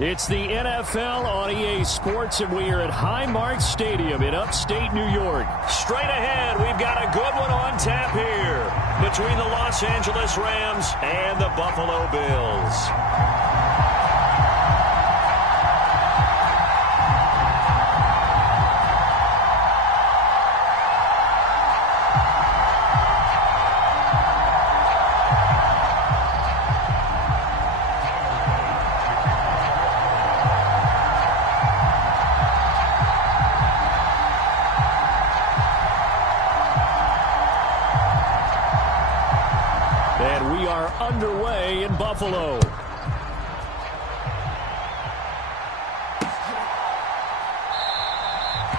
It's the NFL on EA Sports, and we are at Highmark Stadium in upstate New York. Straight ahead, we've got a good one on tap here between the Los Angeles Rams and the Buffalo Bills. Underway in Buffalo.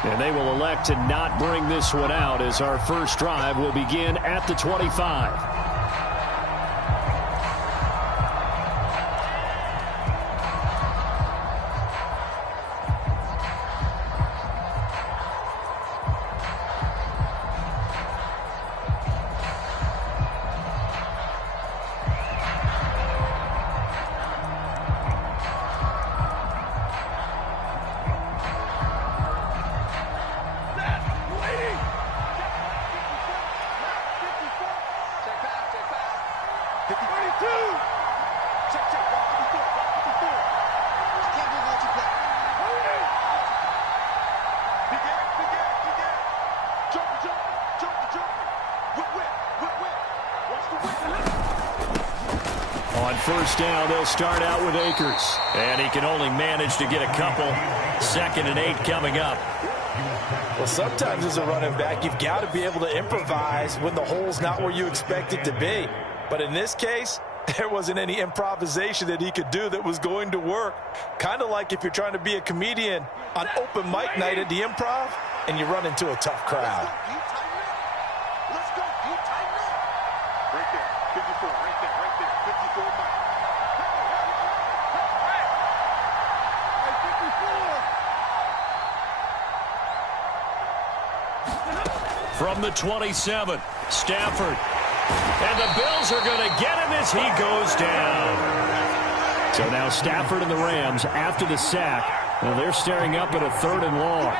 And they will elect to not bring this one out as our first drive will begin at the 25. First down, they'll start out with Akers. And he can only manage to get a couple. 2nd and 8 coming up. Well, sometimes as a running back, you've got to be able to improvise when the hole's not where you expect it to be. But in this case, there wasn't any improvisation that he could do that was going to work. Kind of like if you're trying to be a comedian on open mic night at the Improv and you run into a tough crowd. Let's go. You tighten up. Right there. 54. Right there. 54 mic. From the 27, Stafford. And the Bills are going to get him as he goes down. So now Stafford and the Rams after the sack. Well, they're staring up at a 3rd and long.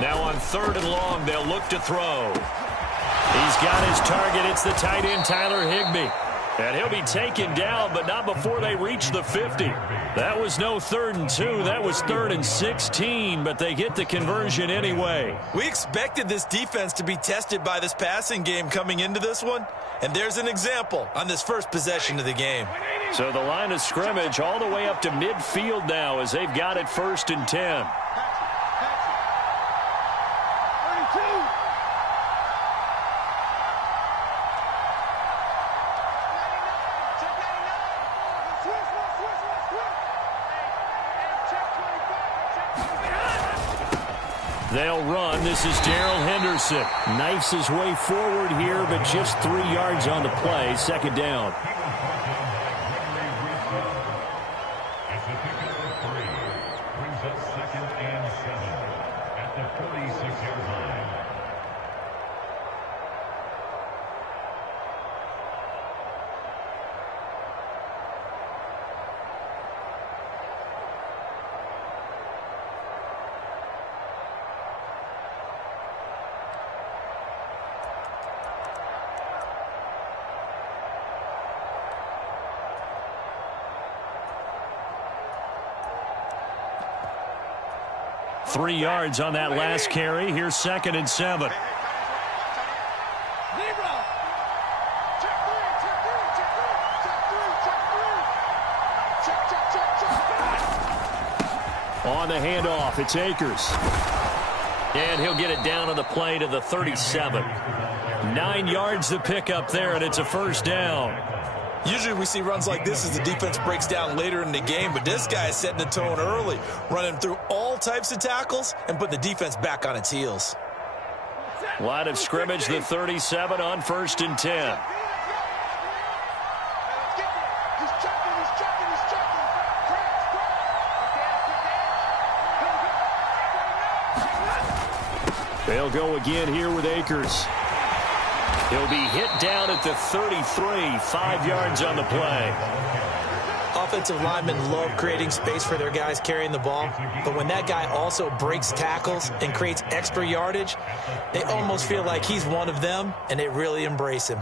Now on 3rd and long, they'll look to throw. He's got his target. It's the tight end, Tyler Higbee. And he'll be taken down, but not before they reach the 50. That was no 3rd and 2. That was 3rd and 16, but they get the conversion anyway. We expected this defense to be tested by this passing game coming into this one, and there's an example on this first possession of the game. So the line of scrimmage all the way up to midfield now as they've got it 1st and 10. They'll run. This is Darrell Henderson. Knifes his way forward here, but just 3 yards on the play. 2nd down. It's the pickup of 3. Brings up 2nd and 7 at the 46-yard line. Three yards on that last carry. Here's 2nd and 7. On the handoff, it's Akers. And he'll get it down on the play to the 37. 9 yards to pick up there, and it's a 1st down. Usually we see runs like this as the defense breaks down later in the game, but this guy is setting the tone early, running through all types of tackles and put the defense back on its heels. Line of scrimmage, the 37 on 1st and 10. They'll go again here with Akers. He'll be hit down at the 33, 5 yards on the play. Offensive linemen love creating space for their guys carrying the ball, but when that guy also breaks tackles and creates extra yardage, they almost feel like he's one of them, and they really embrace him.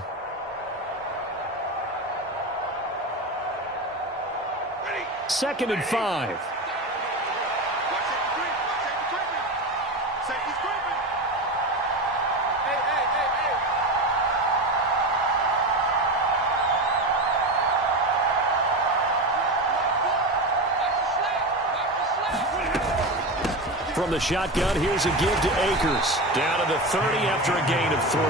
Second and 5. From the shotgun, here's a give to Akers. Down to the 30 after a gain of 3.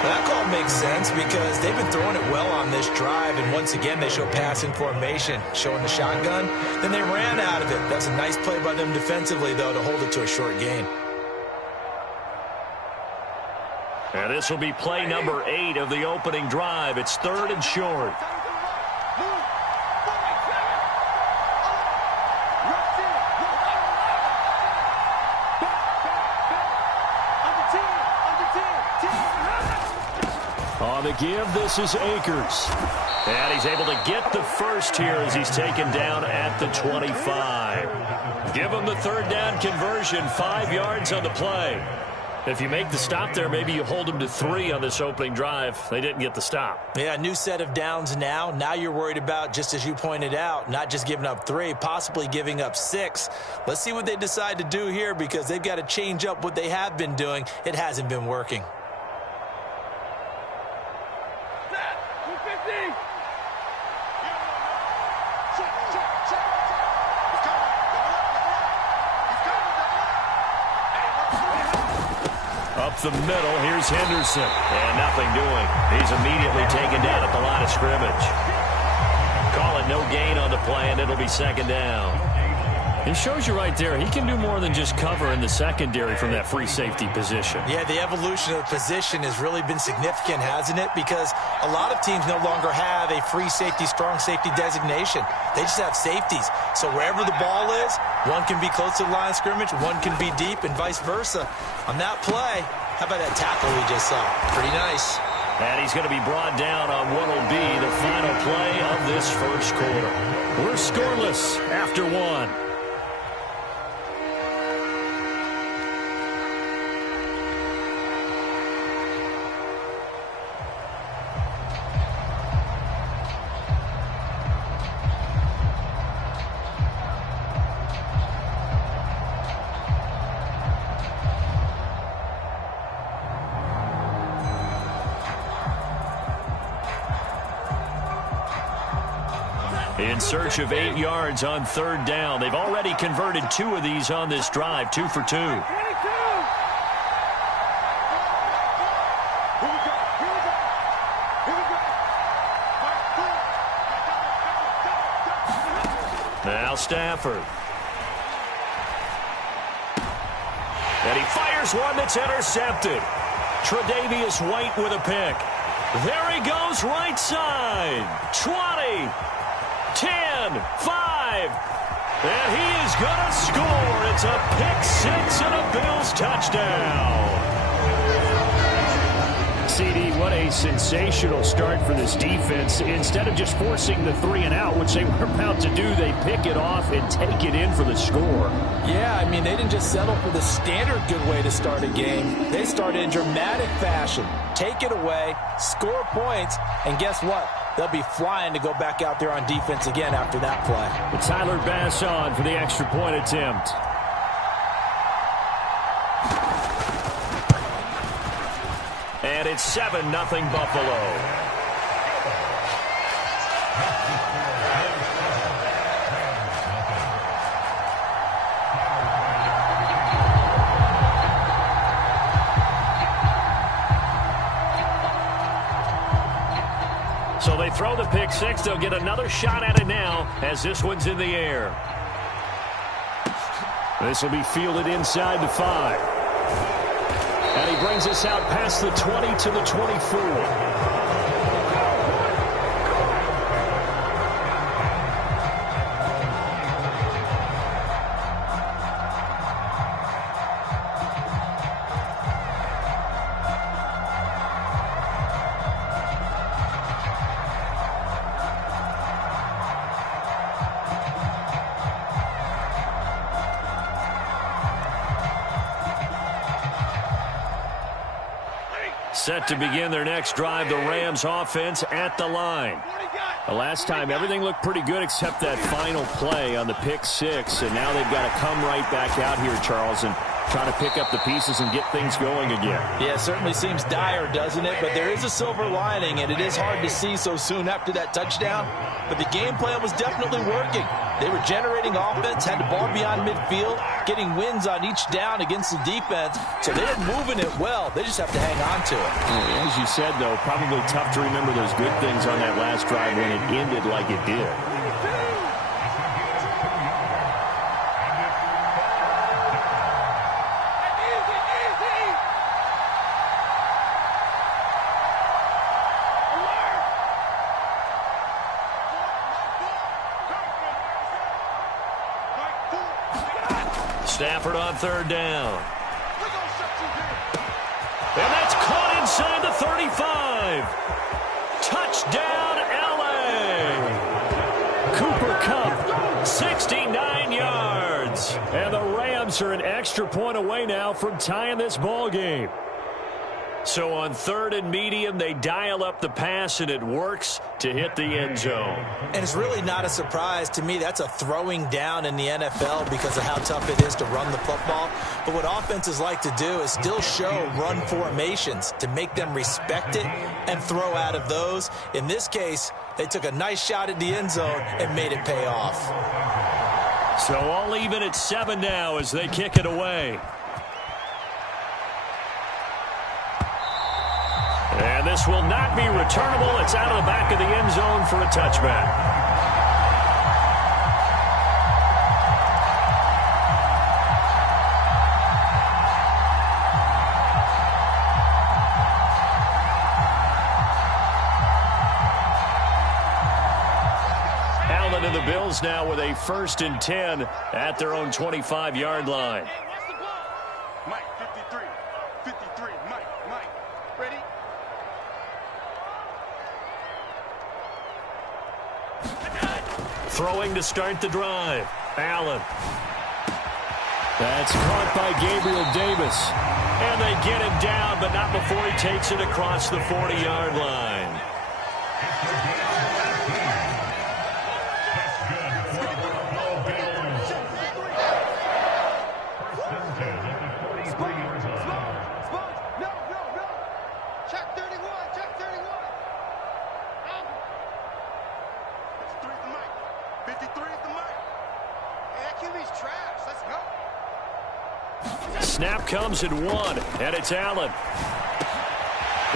That call makes sense because they've been throwing it well on this drive, and once again they show passing formation, showing the shotgun. Then they ran out of it. That's a nice play by them defensively, though, to hold it to a short gain. And this will be play number 8 of the opening drive. It's 3rd and short. On the give, this is Akers. And he's able to get the first here as he's taken down at the 25. Give him the 3rd down conversion, 5 yards on the play. If you make the stop there, maybe you hold them to 3 on this opening drive. They didn't get the stop. Yeah, new set of downs now. Now you're worried about, just as you pointed out, not just giving up 3, possibly giving up 6. Let's see what they decide to do here because they've got to change up what they have been doing. It hasn't been working. Up the middle, here's Henderson. And nothing doing. He's immediately taken down at the line of scrimmage. Call it no gain on the play, and it'll be 2nd down. It shows you right there, he can do more than just cover in the secondary from that free safety position. Yeah, the evolution of the position has really been significant, hasn't it? Because a lot of teams no longer have a free safety, strong safety designation. They just have safeties. So wherever the ball is, one can be close to the line of scrimmage, one can be deep, and vice versa. On that play, how about that tackle we just saw? Pretty nice. And he's going to be brought down on what will be the final play of this first quarter. We're scoreless after 1. In search of 8 yards on 3rd down. They've already converted 2 of these on this drive, 2 for 2. Now Stafford. And he fires one that's intercepted. Tre'Davious White with a pick. There he goes, right side. 20. 10, 5, and he is going to score. It's a pick 6 and a Bills touchdown. CD, what a sensational start for this defense. Instead of just forcing the 3 and out, which they were about to do, they pick it off and take it in for the score. Yeah, I mean, they didn't just settle for the standard good way to start a game. They started in dramatic fashion. Take it away, score points, and guess what? They'll be flying to go back out there on defense again after that play. But Tyler Bass on for the extra point attempt. And it's 7-0 Buffalo. So they throw the pick 6. They'll get another shot at it now as this one's in the air. This will be fielded inside the 5. And he brings us out past the 20 to the 24. set to begin their next drive. The Rams offense at the line. The last time, everything looked pretty good except that final play on the pick six. And now they've got to come right back out here, Charles, and try to pick up the pieces and get things going again. Yeah, it certainly seems dire, doesn't it? But there is a silver lining, and it is hard to see so soon after that touchdown. But the game plan was definitely working. They were generating offense, had the ball beyond midfield, getting wins on each down against the defense. So they were moving it well. They just have to hang on to it. As you said, though, probably tough to remember those good things on that last drive when it ended like it did. Stafford on third down. And that's caught inside the 35. Touchdown, L.A. Cooper Kupp, 69 yards. And the Rams are an extra point away now from tying this ball game. So on third and medium, they dial up the pass, and it works to hit the end zone. And it's really not a surprise to me. That's a throwing down in the NFL because of how tough it is to run the football. But what offenses like to do is still show run formations to make them respect it and throw out of those. In this case, they took a nice shot at the end zone and made it pay off. So all even at 7 now as they kick it away. And this will not be returnable. It's out of the back of the end zone for a touchback. Allen and the Bills now with a 1st and 10 at their own 25-yard line. Mike, 53. 53. Mike. Ready? Throwing to start the drive. Allen. That's caught by Gabriel Davis. And they get him down, but not before he takes it across the 40-yard line. Snap comes at 1, and it's Allen.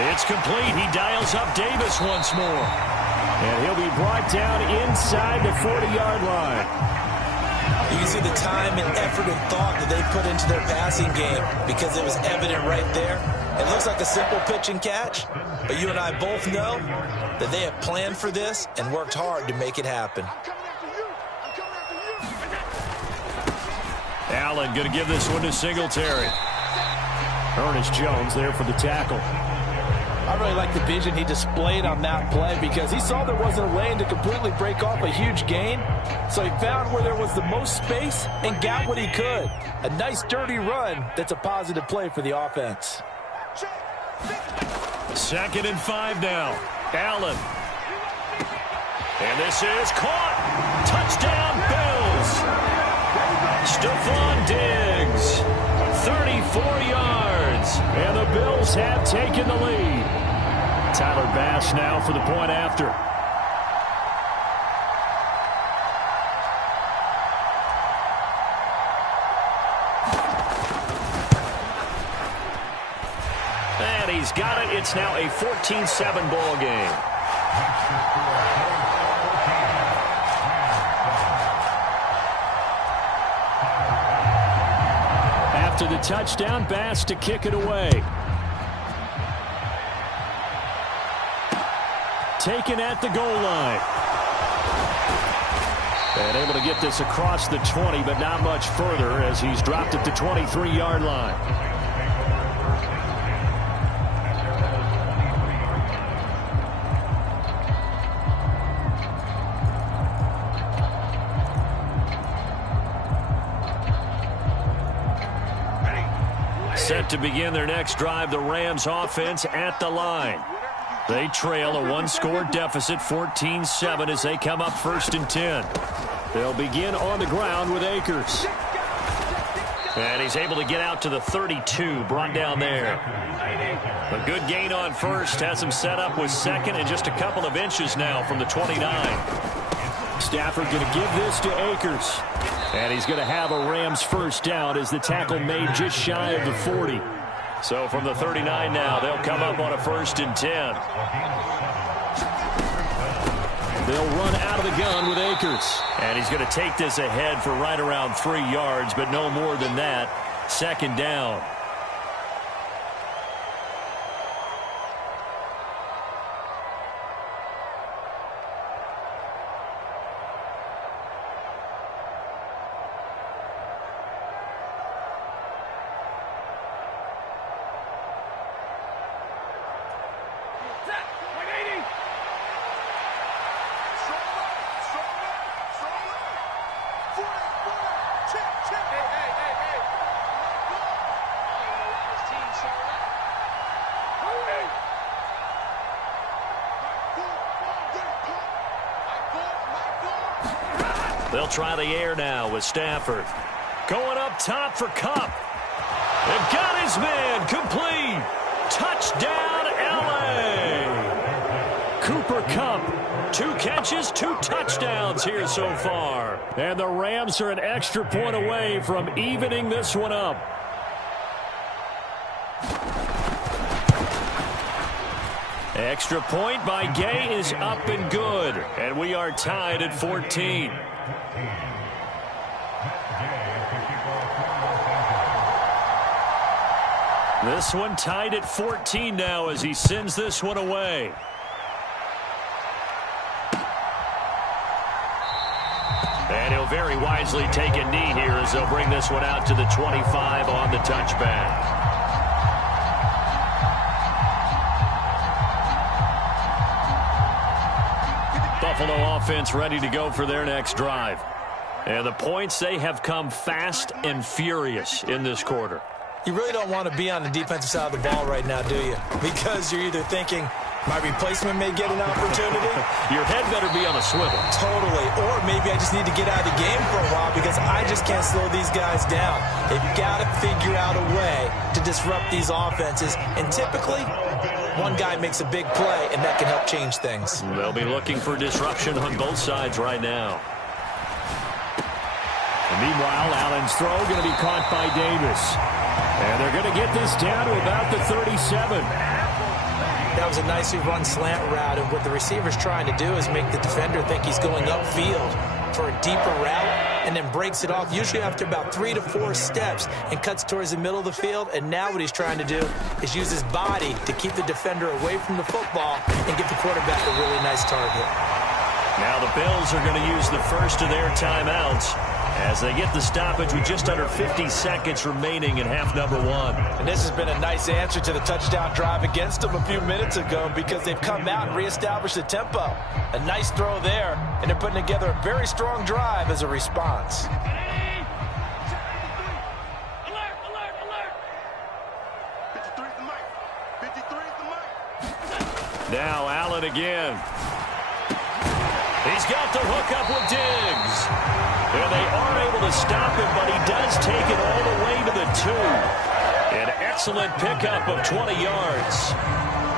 It's complete. He dials up Davis once more. And he'll be brought down inside the 40-yard line. You can see the time and effort and thought that they put into their passing game because it was evident right there. It looks like a simple pitch and catch, but you and I both know that they have planned for this and worked hard to make it happen. Allen going to give this one to Singletary. Ernest Jones there for the tackle. I really like the vision he displayed on that play because he saw there wasn't a lane to completely break off a huge gain. So he found where there was the most space and got what he could. A nice dirty run that's a positive play for the offense. 2nd and 5 now. Allen. And this is caught. Touchdown, Bills. Stephon Diggs, 34 yards, and the Bills have taken the lead. Tyler Bass now for the point after. And he's got it. It's now a 14-7 ball game. After the touchdown, Bass to kick it away. Taken at the goal line. And able to get this across the 20, but not much further as he's dropped at the 23-yard line. Set to begin their next drive, the Rams offense at the line. They trail a one-score deficit, 14-7, as they come up 1st and 10. They'll begin on the ground with Akers. And he's able to get out to the 32, brought down there. A good gain on first, has him set up with second and just a couple of inches now from the 29. Stafford going to give this to Akers. And he's going to have a Rams first down as the tackle made just shy of the 40. So from the 39 now, they'll come up on a 1st and 10. They'll run out of the gun with Akers. And he's going to take this ahead for right around 3 yards, but no more than that. 2nd down. They'll try the air now with Stafford. Going up top for Kupp. They've got his man complete. Touchdown, L.A. Cooper Kupp, 2 catches, 2 touchdowns here so far. And the Rams are an extra point away from evening this one up. Extra point by Gay is up and good. And we are tied at 14. This one tied at 14 now as he sends this one away. And he'll very wisely take a knee here as they'll bring this one out to the 25 on the touchback. Buffalo offense ready to go for their next drive. And the points, they have come fast and furious in this quarter. You really don't want to be on the defensive side of the ball right now, do you? Because you're either thinking, my replacement may get an opportunity. Your head better be on a swivel. Totally. Or maybe I just need to get out of the game for a while because I just can't slow these guys down. They've got to figure out a way to disrupt these offenses. And typically, one guy makes a big play, and that can help change things. They'll be looking for disruption on both sides right now. And meanwhile, Allen's throw going to be caught by Davis. And they're going to get this down to about the 37. That was a nicely run slant route, and what the receiver's trying to do is make the defender think he's going upfield for a deeper route and then breaks it off, usually after about 3 to 4 steps, and cuts towards the middle of the field. And now what he's trying to do is use his body to keep the defender away from the football and give the quarterback a really nice target. Now the Bills are going to use the first of their timeouts as they get the stoppage with just under 50 seconds remaining in half number 1. And this has been a nice answer to the touchdown drive against them a few minutes ago because they've come out and reestablished the tempo. A nice throw there, and they're putting together a very strong drive as a response. Alert, alert, alert. 53 is the mic. 53 is the mic. Now Allen again. He's got the hook up with Diggs. And they are able to stop him, but he does take it all the way to the 2. An excellent pickup of 20 yards.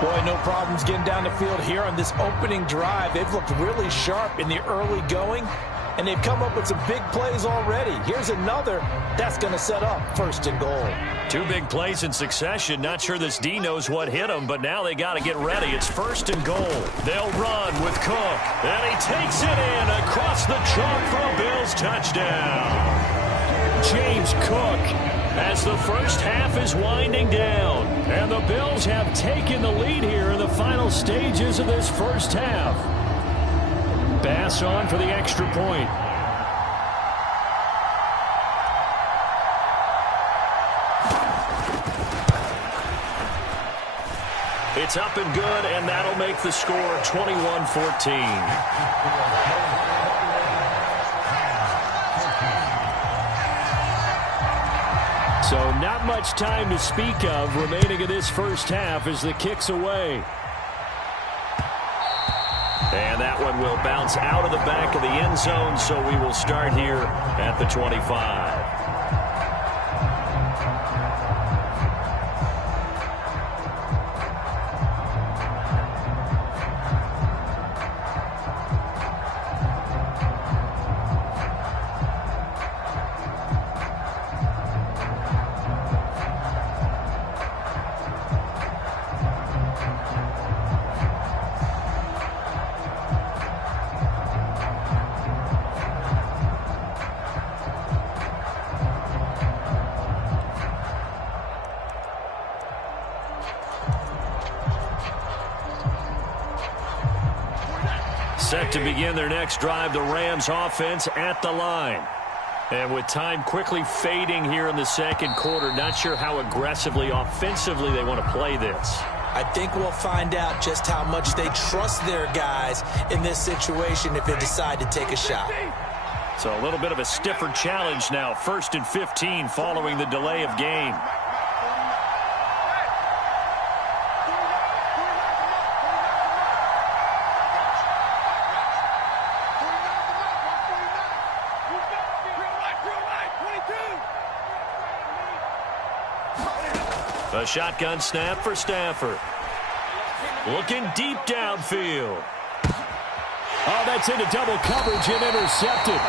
Boy, no problems getting down the field here on this opening drive. They've looked really sharp in the early going, and they've come up with some big plays already. Here's another that's going to set up 1st and goal. 2 big plays in succession. Not sure this D knows what hit him, but now they got to get ready. It's 1st and goal. They'll run with Cook, and he takes it in across the chalk for a Bills touchdown. James Cook, as the first half is winding down, and the Bills have taken the lead here in the final stages of this first half. Bass on for the extra point. It's up and good, and that'll make the score 21-14. So not much time to speak of remaining in this first half as the kick's away. And that one will bounce out of the back of the end zone, so we will start here at the 25. Set to begin their next drive, the Rams offense at the line. And with time quickly fading here in the second quarter, not sure how aggressively, offensively they want to play this. I think we'll find out just how much they trust their guys in this situation if they decide to take a shot. So a little bit of a stiffer challenge now. 1st and 15 following the delay of game. A shotgun snap for Stafford. Looking deep downfield. Oh, that's into double coverage and intercepted.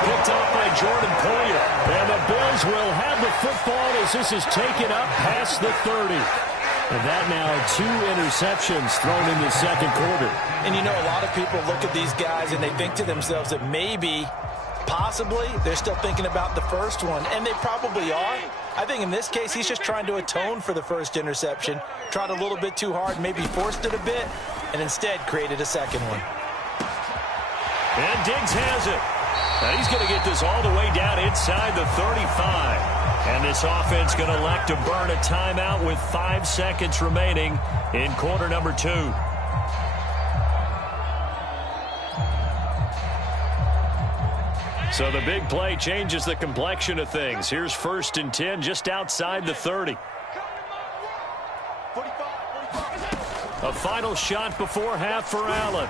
Picked off by Jordan Poyer. And the Bills will have the football as this is taken up past the 30. And that now 2 interceptions thrown in the second quarter. And you know, a lot of people look at these guys and they think to themselves that maybe, possibly, they're still thinking about the first one. And they probably are. I think in this case, he's just trying to atone for the first interception. Tried a little bit too hard, maybe forced it a bit, and instead created a second one. And Diggs has it. Now he's going to get this all the way down inside the 35. And this offense going to elect to burn a timeout with 5 seconds remaining in quarter number 2. So the big play changes the complexion of things. Here's 1st and 10 just outside the 30. A final shot before half for Allen.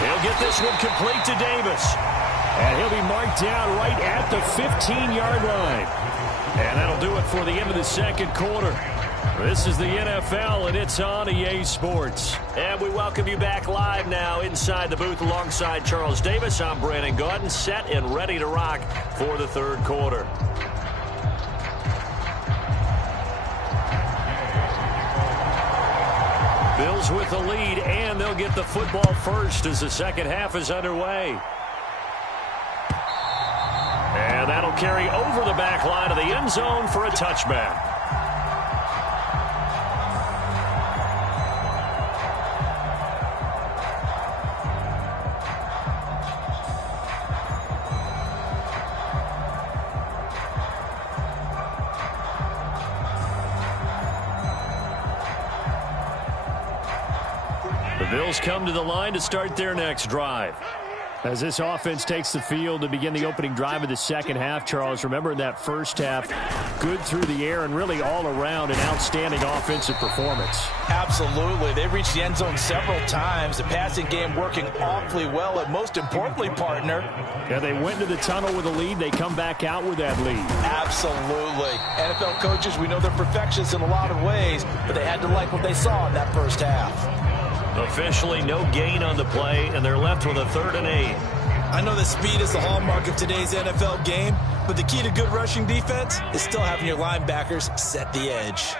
He'll get this one complete to Davis. And he'll be marked down right at the 15-yard line. And that'll do it for the end of the second quarter. This is the NFL, and it's on EA Sports. And we welcome you back live now inside the booth alongside Charles Davis. I'm Brandon Gaudin, set and ready to rock for the third quarter. Bills with the lead, and they'll get the football first as the second half is underway. And that'll carry over the back line of the end zone for a touchback. The Bills come to the line to start their next drive. As this offense takes the field to begin the opening drive of the second half, Charles, remember in that first half, good through the air and really all around an outstanding offensive performance. Absolutely. They reached the end zone several times. The passing game working awfully well, and most importantly, partner. Yeah, they went to the tunnel with a lead. They come back out with that lead. Absolutely. NFL coaches, we know they're perfectionists in a lot of ways, but they had to like what they saw in that first half. Officially no gain on the play, and they're left with a 3rd and 8. I know that speed is the hallmark of today's NFL game, but the key to good rushing defense is still having your linebackers set the edge.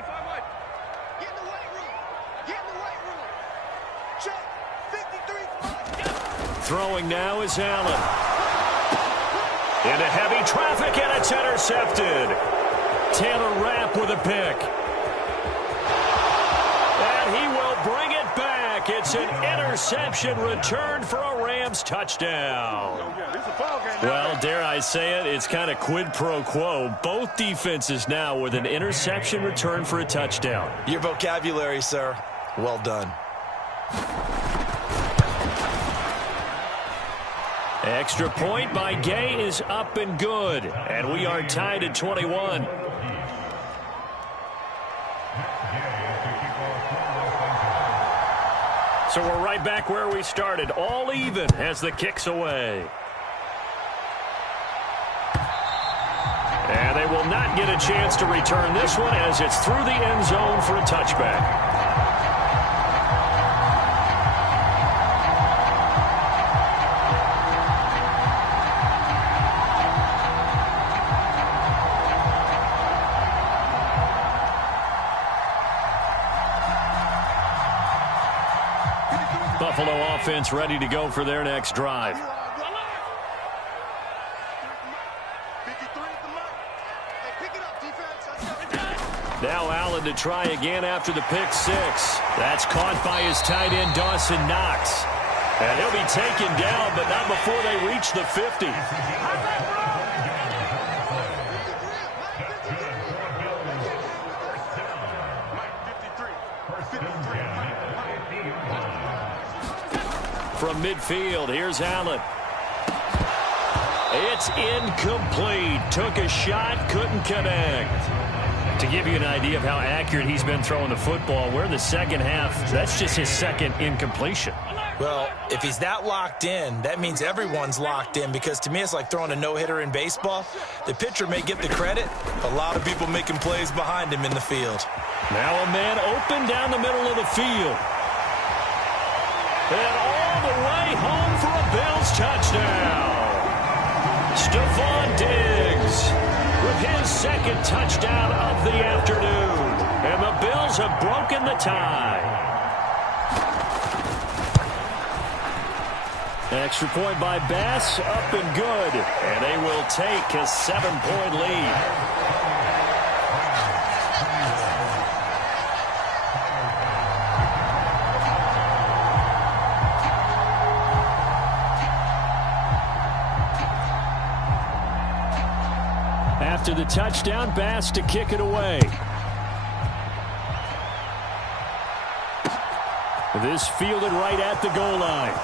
Throwing now is Allen. Into heavy traffic, and it's intercepted. Taylor Rapp with a pick. And he will bring it back. It's an interception returned for a Rams touchdown. Well, dare I say it, it's kind of quid pro quo. Both defenses now with an interception return for a touchdown. Your vocabulary, sir. Well done. Extra point by Gay is up and good. And we are tied at 21. So we're right back where we started. All even as the kick's away. And they will not get a chance to return this one as it's through the end zone for a touchback. Buffalo offense ready to go for their next drive. Now Allen to try again after the pick six. That's caught by his tight end, Dawson Knox. And he'll be taken down, but not before they reach the 50. From midfield, here's Allen. It's incomplete. Took a shot, couldn't connect. To give you an idea of how accurate he's been throwing the football, we're in the second half. That's just his second incompletion. Well, if he's that locked in, that means everyone's locked in, because to me it's like throwing a no-hitter in baseball. The pitcher may get the credit. A lot of people making plays behind him in the field. Now a man open down the middle of the field. And all the way home for a Bills touchdown. Stephon Diggs with his second touchdown of the afternoon. And the Bills have broken the tie. Extra point by Bass, up and good. And they will take a 7-point lead. After the touchdown, Bass to kick it away. This fielded right at the goal line.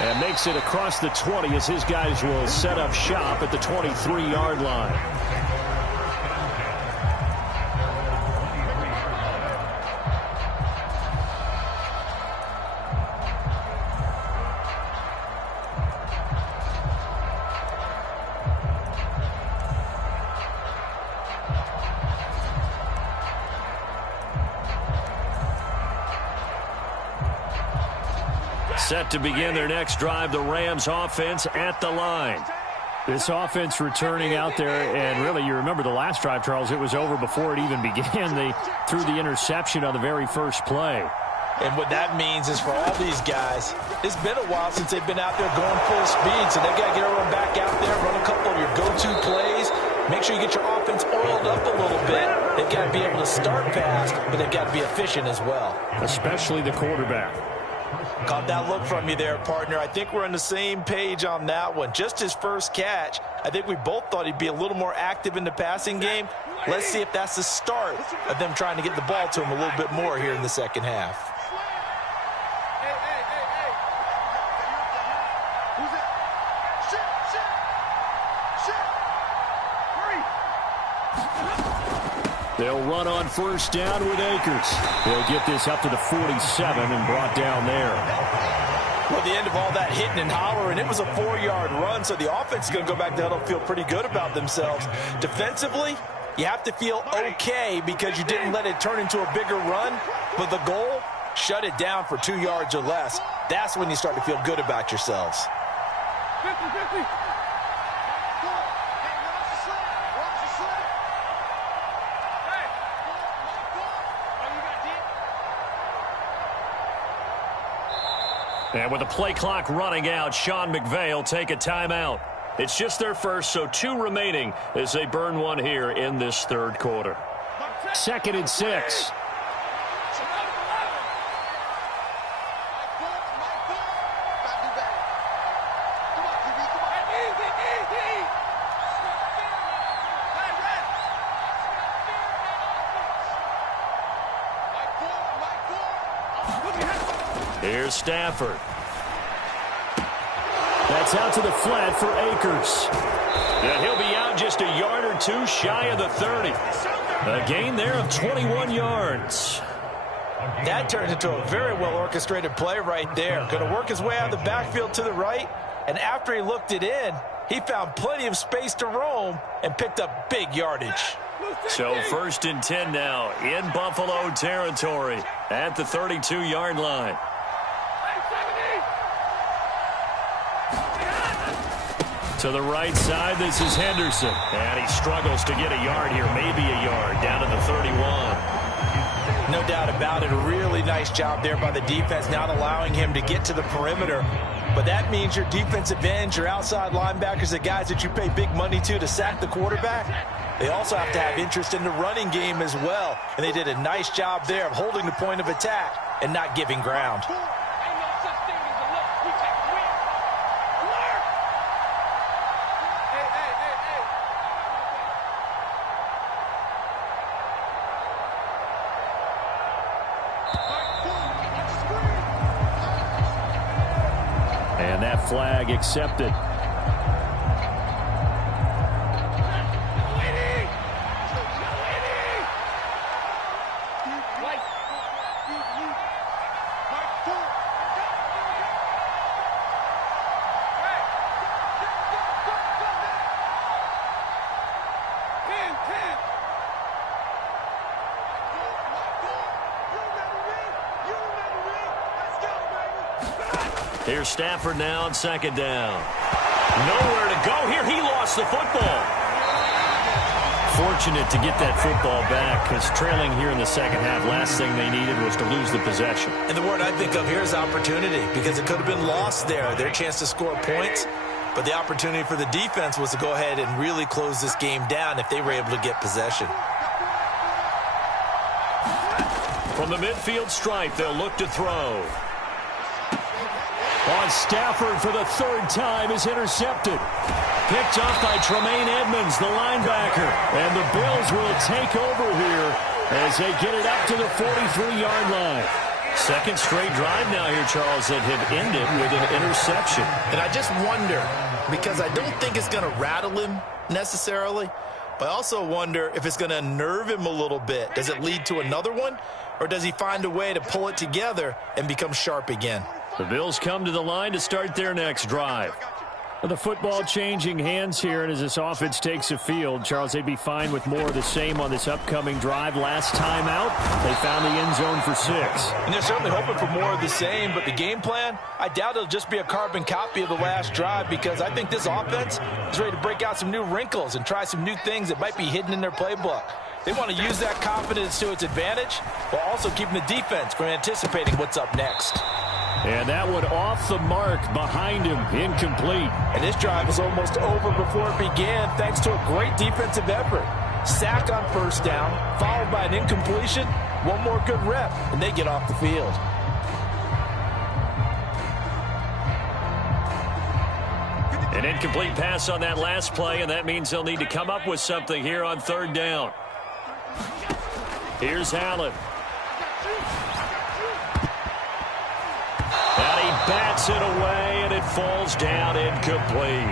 And makes it across the 20 as his guys will set up shop at the 23-yard line. Set to begin their next drive, the Rams offense at the line. This offense returning out there, and really, you remember the last drive, Charles, it was over before it even began. They threw the interception on the very first play. And what that means is for all these guys, it's been a while since they've been out there going full speed, so they've got to get everyone back out there, run a couple of your go-to plays, make sure you get your offense oiled up a little bit. They've got to be able to start fast, but they've got to be efficient as well. Especially the quarterback. Caught that look from you there, partner. I think we're on the same page on that one. Just his first catch, I think we both thought he'd be a little more active in the passing game. Let's see if that's the start of them trying to get the ball to him a little bit more here in the second half. They'll run on first down with Akers. They'll get this up to the 47 and brought down there. Well, the end of all that hitting and hollering, it was a 4-yard run, so the offense is going to go back to huddle and feel pretty good about themselves. Defensively, you have to feel okay because you didn't let it turn into a bigger run, but the goal, shut it down for 2 yards or less. That's when you start to feel good about yourselves. 50-50. And with the play clock running out, Sean McVay will take a timeout. It's just their first, so 2 remaining as they burn one here in this third quarter. 2nd and 6. Here's Stafford. That's out to the flat for Akers. And he'll be out just a yard or two shy of the 30. A gain there of 21 yards. That turned into a very well-orchestrated play right there. Going to work his way out of the backfield to the right, and after he looked it in, he found plenty of space to roam and picked up big yardage. So 1st and 10 now in Buffalo territory at the 32-yard line. To the right side, this is Henderson. And he struggles to get a yard here, maybe a yard, down to the 31. No doubt about it. A really nice job there by the defense, not allowing him to get to the perimeter. But that means your defensive ends, your outside linebackers, the guys that you pay big money to sack the quarterback, they also have to have interest in the running game as well. And they did a nice job there of holding the point of attack and not giving ground. And that flag accepted. Here's Stafford now on 2nd down. Nowhere to go here. He lost the football. Fortunate to get that football back, because trailing here in the second half, last thing they needed was to lose the possession. And the word I think of here is opportunity, because it could have been lost there, their chance to score points. But the opportunity for the defense was to go ahead and really close this game down if they were able to get possession. From the midfield stripe, they'll look to throw. On Stafford for the 3rd time is intercepted. Picked off by Tremaine Edmonds, the linebacker. And the Bills will take over here as they get it up to the 43-yard line. Second straight drive now here, Charles, that have ended with an interception. And I just wonder, because I don't think it's going to rattle him necessarily, but I also wonder if it's going to unnerve him a little bit. Does it lead to another one, or does he find a way to pull it together and become sharp again? The Bills come to the line to start their next drive. The football changing hands here, and as this offense takes the field, Charles, they'd be fine with more of the same on this upcoming drive. Last time out, they found the end zone for 6. And they're certainly hoping for more of the same, but the game plan, I doubt it'll just be a carbon copy of the last drive, because I think this offense is ready to break out some new wrinkles and try some new things that might be hidden in their playbook. They want to use that confidence to its advantage, while also keeping the defense from anticipating what's up next. And that one off the mark behind him, incomplete. And this drive was almost over before it began, thanks to a great defensive effort. Sack on 1st down, followed by an incompletion, one more good rep, and they get off the field. An incomplete pass on that last play, and that means they'll need to come up with something here on 3rd down. Here's Allen. And he bats it away, and it falls down incomplete.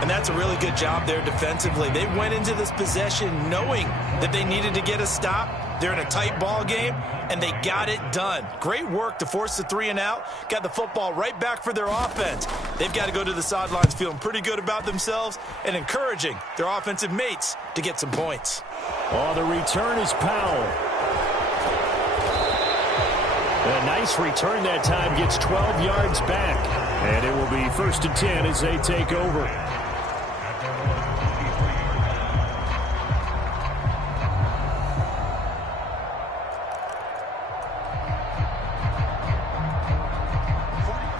And that's a really good job there defensively. They went into this possession knowing that they needed to get a stop. They're in a tight ball game, and they got it done. Great work to force the 3 and out. Got the football right back for their offense. They've got to go to the sidelines feeling pretty good about themselves and encouraging their offensive mates to get some points. Oh, the return is Powell. A nice return that time, gets 12 yards back. And it will be 1st and 10 as they take over.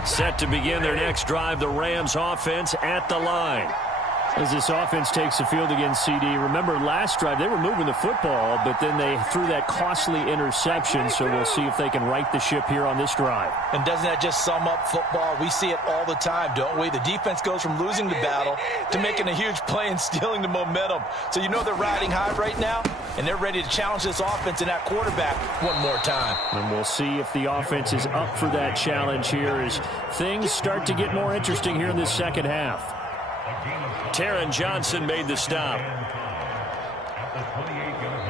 Set to begin their next drive, the Rams offense at the line. As this offense takes the field against CD, remember last drive they were moving the football, but then they threw that costly interception, so we'll see if they can right the ship here on this drive. And doesn't that just sum up football? We see it all the time, don't we? The defense goes from losing the battle to making a huge play and stealing the momentum. So you know they're riding high right now, and they're ready to challenge this offense and that quarterback one more time. And we'll see if the offense is up for that challenge here as things start to get more interesting here in this second half. Taron Johnson made the stop.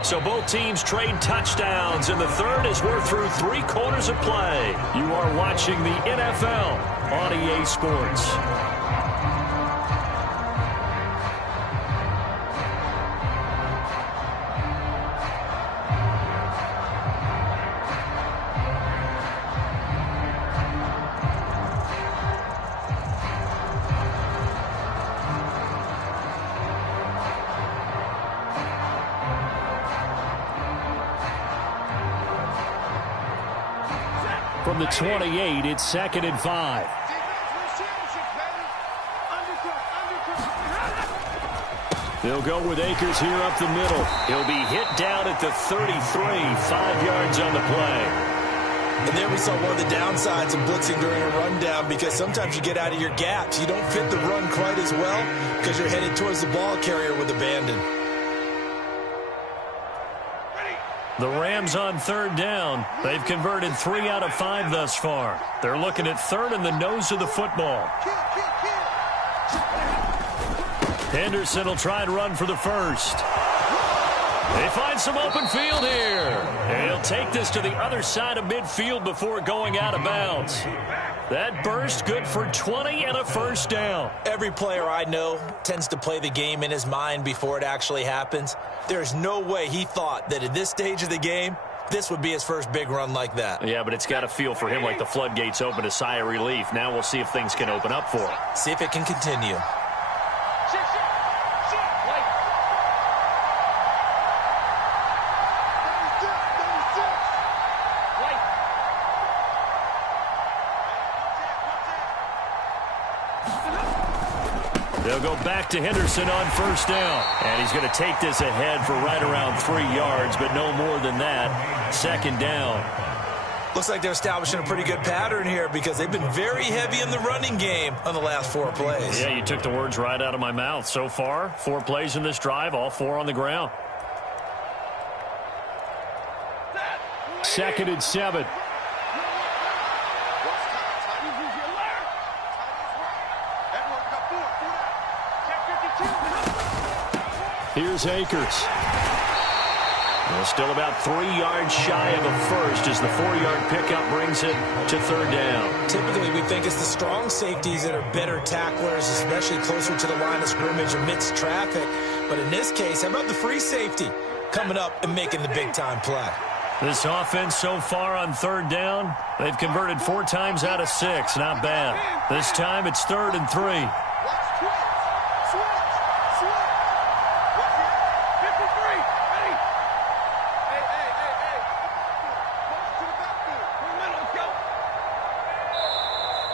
So both teams trade touchdowns, and the third as we're through 3 quarters of play. You are watching the NFL on EA Sports. From the 28, it's 2nd and 5. They'll go with Akers here up the middle. He'll be hit down at the 33, 5 yards on the play. And there we saw one of the downsides of blitzing during a rundown, because sometimes you get out of your gaps. You don't fit the run quite as well because you're headed towards the ball carrier with abandon. The Rams on 3rd down. They've converted 3 out of 5 thus far. They're looking at 3rd in the nose of the football. Henderson will try and run for the first. They find some open field here. And he'll take this to the other side of midfield before going out of bounds. That burst good for 20 and a first down. Every player I know tends to play the game in his mind before it actually happens. There's no way he thought that at this stage of the game, this would be his first big run like that. Yeah, but it's got to feel for him like the floodgates open, a sigh of relief. Now we'll see if things can open up for him. See if it can continue. They'll go back to Henderson on 1st down. And he's going to take this ahead for right around 3 yards, but no more than that. 2nd down. Looks like they're establishing a pretty good pattern here, because they've been very heavy in the running game on the last 4 plays. Yeah, you took the words right out of my mouth. So far, 4 plays in this drive, all 4 on the ground. 2nd and 7. Here's Akers. Well, still about 3 yards shy of a first as the 4-yard pickup brings it to 3rd down. Typically, we think it's the strong safeties that are better tacklers, especially closer to the line of scrimmage amidst traffic. But in this case, how about the free safety coming up and making the big-time play? This offense so far on 3rd down, they've converted 4 times out of 6. Not bad. This time it's 3rd and 3.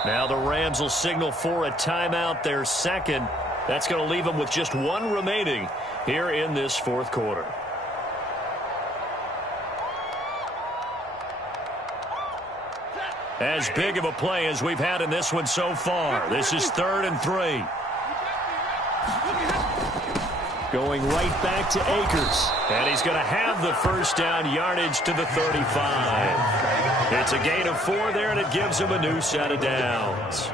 Now the Rams will signal for a timeout, their 2nd. That's going to leave them with just 1 remaining here in this 4th quarter. As big of a play as we've had in this one so far. This is 3rd and 3. Going right back to Akers. And he's going to have the first down, yardage to the 35. It's a gain of 4 there, and it gives him a new set of downs.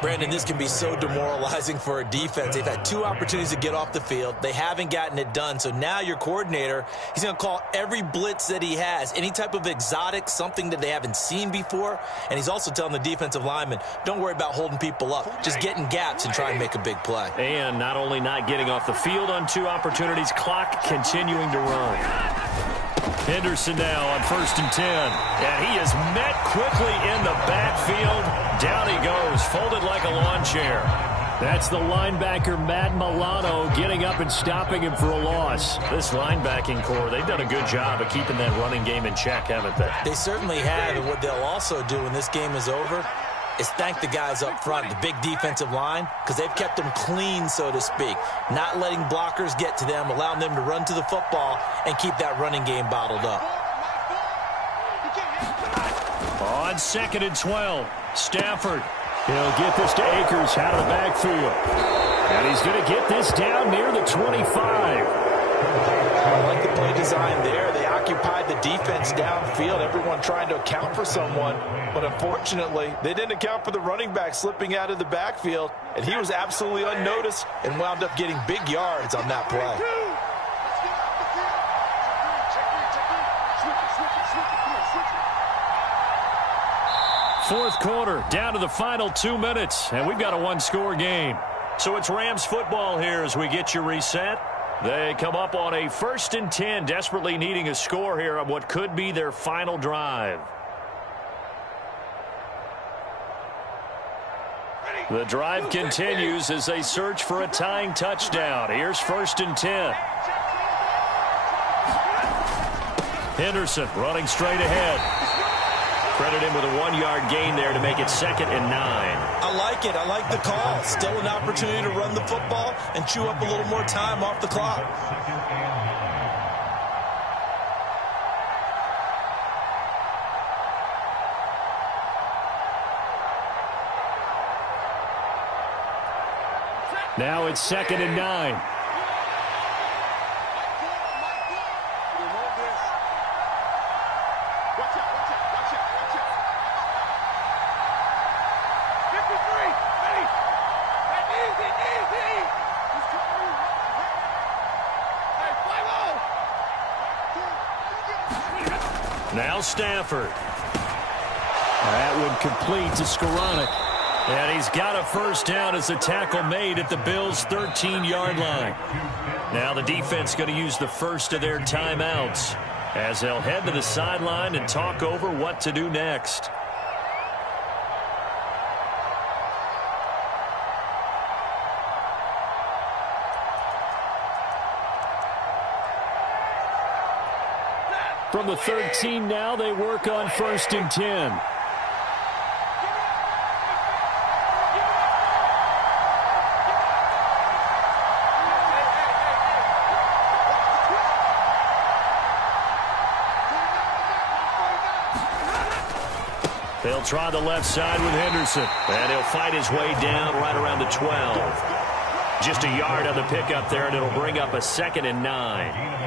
Brandon, this can be so demoralizing for a defense. They've had 2 opportunities to get off the field. They haven't gotten it done. So now your coordinator, he's going to call every blitz that he has, any type of exotic, something that they haven't seen before. And he's also telling the defensive linemen, don't worry about holding people up. Just get in gaps and try and make a big play. And not only not getting off the field on 2 opportunities, clock continuing to run. Henderson now on 1st and 10. And he is met quickly in the backfield. Down he goes, folded like a lawn chair. That's the linebacker, Matt Milano, getting up and stopping him for a loss. This linebacking core, they've done a good job of keeping that running game in check, haven't they? They certainly have, and what they'll also do when this game is over is thank the guys up front, the big defensive line, because they've kept them clean, so to speak, not letting blockers get to them, allowing them to run to the football and keep that running game bottled up. On 2nd and 12, Stafford. He'll get this to Akers out of the backfield. And he's going to get this down near the 25. I like the play design there. They occupied the defense downfield, everyone trying to account for someone. But unfortunately, they didn't account for the running back slipping out of the backfield. And he was absolutely unnoticed and wound up getting big yards on that play. Fourth quarter, down to the final 2 minutes, and we've got a one-score game. So it's Rams football here as we get you reset. They come up on a 1st and 10, desperately needing a score here on what could be their final drive. The drive continues as they search for a tying touchdown. Here's 1st and 10. Henderson running straight ahead. Credit him with a 1-yard gain there to make it 2nd and 9. I like it. I like the call. Still an opportunity to run the football and chew up a little more time off the clock. Now it's 2nd and 9. Now Stafford. That would complete to Skoranek. And he's got a first down as a tackle made at the Bills' 13-yard line. Now the defense going to use the first of their timeouts as they'll head to the sideline and talk over what to do next. From the 13 now, they work on 1st and 10. They'll try the left side with Henderson. And he'll fight his way down right around the 12. Just a yard on the pickup there, and it'll bring up a 2nd and 9.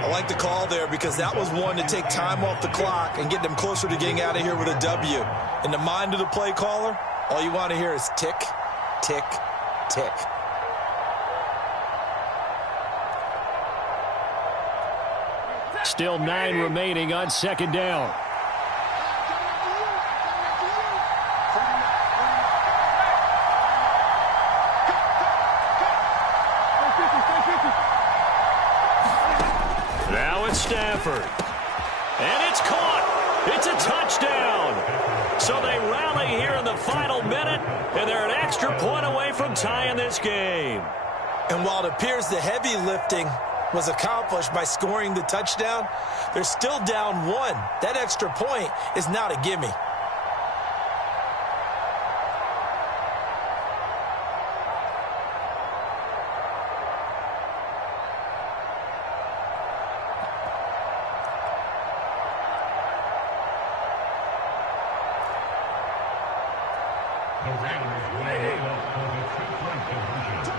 I like the call there because that was one to take time off the clock and get them closer to getting out of here with a W. In the mind of the play caller, all you want to hear is tick, tick, tick. Still 9 remaining on 2nd down. Now it's Stafford. And it's caught. It's a touchdown. So they rally here in the final minute, and they're an extra point away from tying this game. And while it appears the heavy lifting was accomplished by scoring the touchdown, they're still down 1. That extra point is not a gimme. The Raiders will head up for the two-point conversion.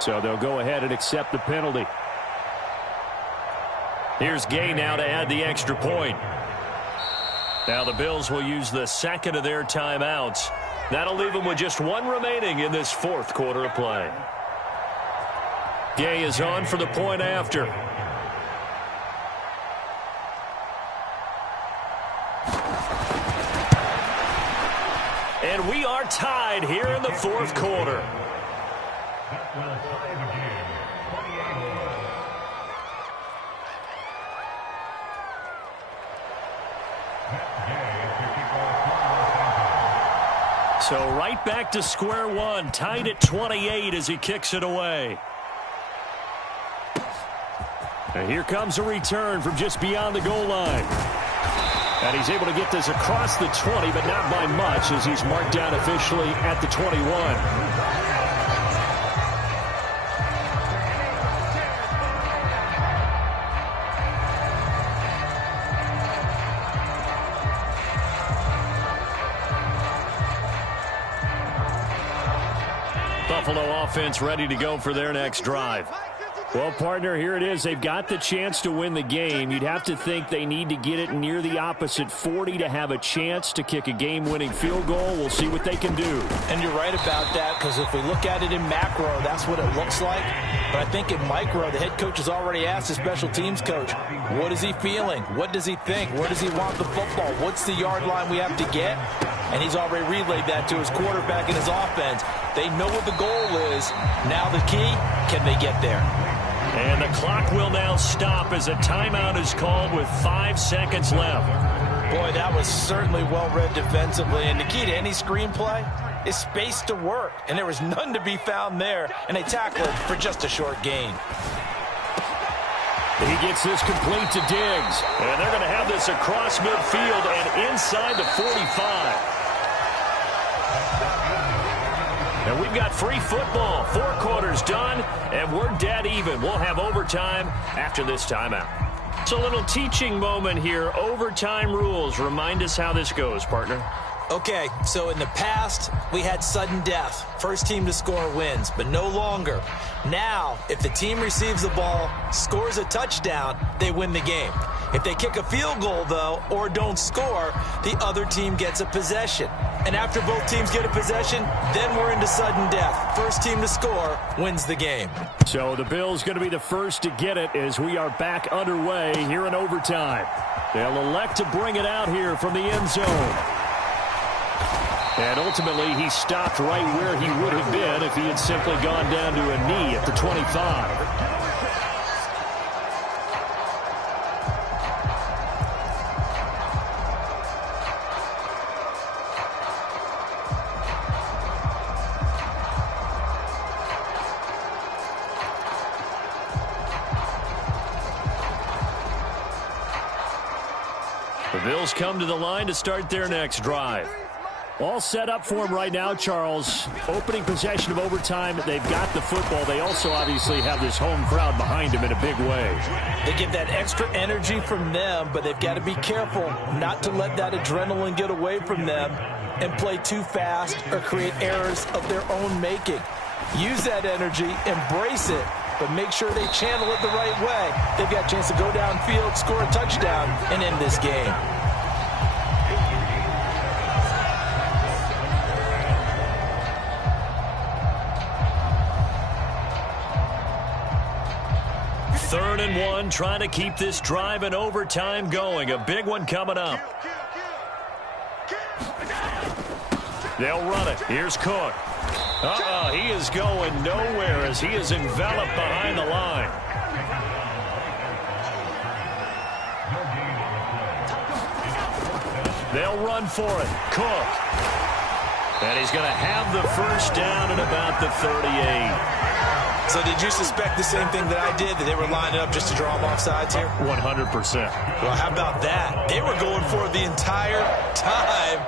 So they'll go ahead and accept the penalty. Here's Gay now to add the extra point. Now the Bills will use the second of their timeouts. That'll leave them with just 1 remaining in this 4th quarter of play. Gay is on for the point after. And we are tied here in the 4th quarter. That will tie the game. 28 So right back to square one, tied at 28 as he kicks it away. And here comes a return from just beyond the goal line. And he's able to get this across the 20, but not by much as he's marked down officially at the 21. Buffalo offense ready to go for their next drive. Well, partner, here it is. They've got the chance to win the game. You'd have to think they need to get it near the opposite 40 to have a chance to kick a game-winning field goal. We'll see what they can do. And you're right about that, because if we look at it in macro, that's what it looks like. But I think in micro, the head coach has already asked the special teams coach, what is he feeling? What does he think? Where does he want the football? What's the yard line we have to get? And he's already relayed that to his quarterback and his offense. They know what the goal is. Now the key, can they get there? And the clock will now stop as a timeout is called with 5 seconds left. Boy, that was certainly well-read defensively. And the key to any screenplay is space to work. And there was none to be found there. And they tackle it for just a short gain. He gets this complete to Diggs. And they're going to have this across midfield and inside the 45. And we've got free football. 4 quarters done, and we're dead even. We'll have overtime after this timeout. So a little teaching moment here. Overtime rules. Remind us how this goes, partner. Okay, so in the past, we had sudden death. First team to score wins, but no longer. Now, if the team receives the ball, scores a touchdown, they win the game. If they kick a field goal, though, or don't score, the other team gets a possession. And after both teams get a possession, then we're into sudden death. First team to score wins the game. So the Bills going to be the first to get it as we are back underway here in overtime. They'll elect to bring it out here from the end zone. And ultimately, he stopped right where he would have been if he had simply gone down to a knee at the 25. The Bills come to the line to start their next drive. All set up for him right now, Charles. Opening possession of overtime. They've got the football. They also obviously have this home crowd behind them in a big way. They get that extra energy from them, but they've got to be careful not to let that adrenaline get away from them and play too fast or create errors of their own making. Use that energy, embrace it, but make sure they channel it the right way. They've got a chance to go downfield, score a touchdown, and end this game. Third and 1, trying to keep this drive in overtime going. A big one coming up. They'll run it. Here's Cook. He is going nowhere as he is enveloped behind the line. They'll run for it. Cook. And he's going to have the first down at about the 38. So did you suspect the same thing that I did, that they were lining up just to draw them off sides here? 100%. Well, how about that? They were going for it the entire time.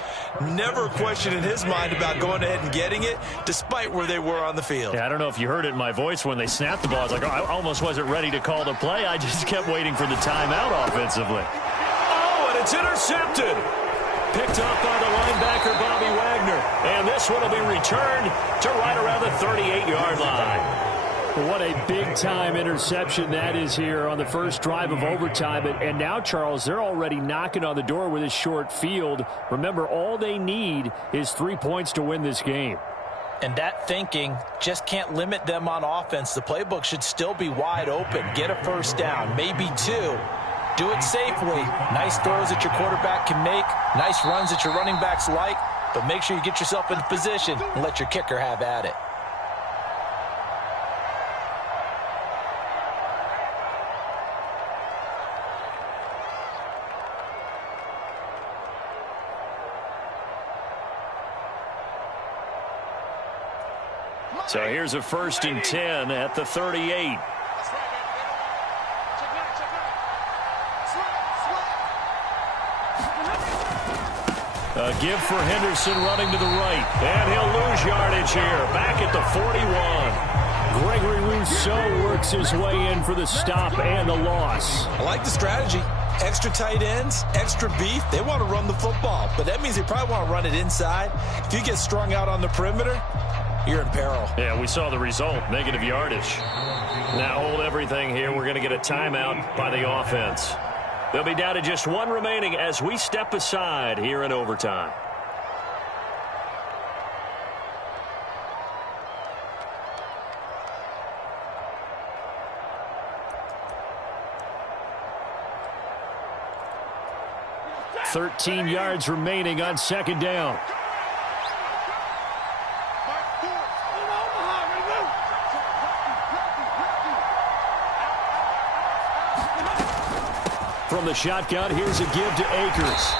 Never a question in his mind about going ahead and getting it, despite where they were on the field. Yeah, I don't know if you heard it in my voice when they snapped the ball. I was like, I almost wasn't ready to call the play. I just kept waiting for the timeout offensively. Oh, and it's intercepted. Picked up by the linebacker, Bobby Wagner. And this one will be returned to right around the 38-yard line. What a big-time interception that is here on the first drive of overtime. And now, Charles, they're already knocking on the door with a short field. Remember, all they need is 3 points to win this game. And that thinking just can't limit them on offense. The playbook should still be wide open. Get a first down, maybe 2. Do it safely. Nice throws that your quarterback can make. Nice runs that your running backs like. But make sure you get yourself into position and let your kicker have at it. So here's a 1st and 10 at the 38. A give for Henderson running to the right. And he'll lose yardage here. Back at the 41. Gregory Rousseau works his way in for the stop and the loss. I like the strategy. Extra tight ends, extra beef. They want to run the football, but that means they probably want to run it inside. If you get strung out on the perimeter, you're in peril. Yeah, we saw the result, negative yardage. Now hold everything here. We're going to get a timeout by the offense. They'll be down to just one remaining as we step aside here in overtime. $13 yards remaining on 2nd down. From the shotgun, here's a give to Akers.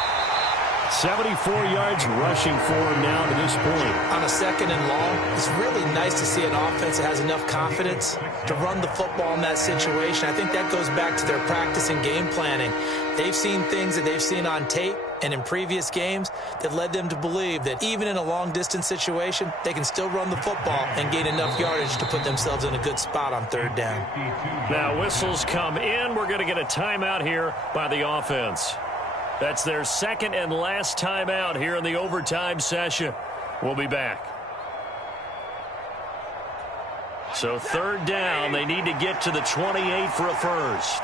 74 yards rushing for him now to this point. On a 2nd and long, it's really nice to see an offense that has enough confidence to run the football in that situation. I think that goes back to their practice and game planning. They've seen things that they've seen on tape and in previous games that led them to believe that even in a long-distance situation, they can still run the football and gain enough yardage to put themselves in a good spot on 3rd down. Now whistles come in. We're going to get a timeout here by the offense. That's their 2nd and last timeout here in the overtime session. We'll be back. So 3rd down, they need to get to the 28 for a first.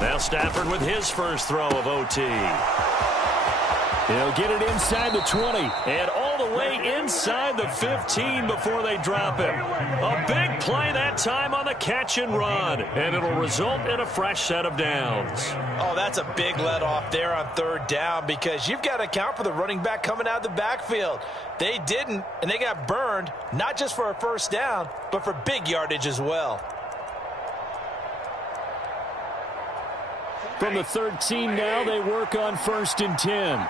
Now Stafford with his first throw of OT. He'll get it inside the 20 and all the way inside the 15 before they drop him. A big play that time on the catch and run, and it'll result in a fresh set of downs. Oh, that's a big let off there on 3rd down because you've got to account for the running back coming out of the backfield. They didn't, and they got burned, not just for a 1st down, but for big yardage as well. From the 13 now, they work on 1st and 10.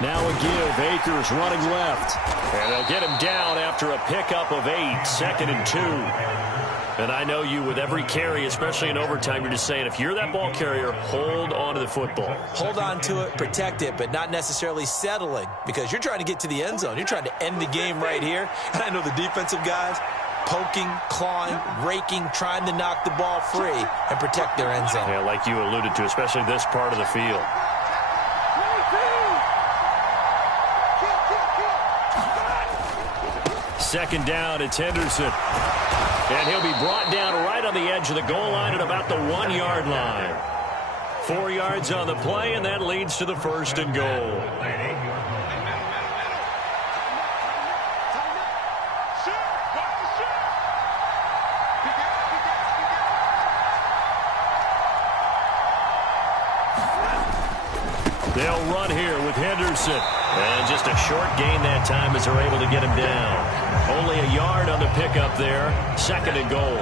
Now a give. Akers running left. And they'll get him down after a pickup of 8. 2nd and 2. And I know you with every carry, especially in overtime, you're just saying if you're that ball carrier, hold on to the football. Hold on to it, protect it, but not necessarily settling because you're trying to get to the end zone. You're trying to end the game right here. And I know the defensive guys poking, clawing, raking, trying to knock the ball free and protect their end zone. Yeah, like you alluded to, especially this part of the field. Second down, it's Henderson. And he'll be brought down right on the edge of the goal line at about the 1-yard line. 4 yards on the play, and that leads to the 1st and goal. They'll run here with Henderson. And just a short gain that time as they're able to get him down. Only a yard on the pickup there. 2nd and goal.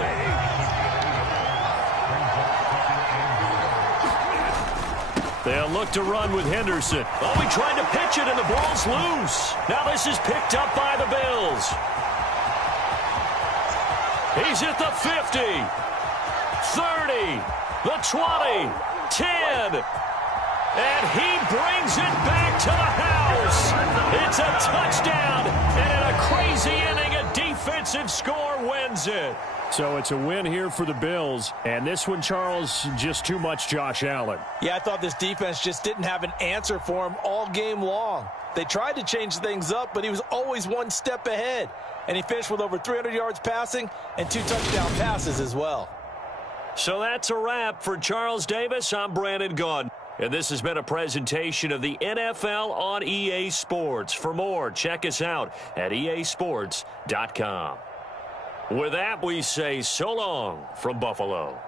They'll look to run with Henderson. Oh, he tried to pitch it, and the ball's loose. Now this is picked up by the Bills. He's at the 50, 30, the 20, 10. And he brings it back to the house. It's a touchdown. And in a crazy inning, a defensive score wins it. So it's a win here for the Bills. And this one, Charles, just too much Josh Allen. Yeah, I thought this defense just didn't have an answer for him all game long. They tried to change things up, but he was always one step ahead. And he finished with over 300 yards passing and 2 touchdown passes as well. So that's a wrap for Charles Davis. I'm Brandon Gaudin. And this has been a presentation of the NFL on EA Sports. For more, check us out at easports.com. With that, we say so long from Buffalo.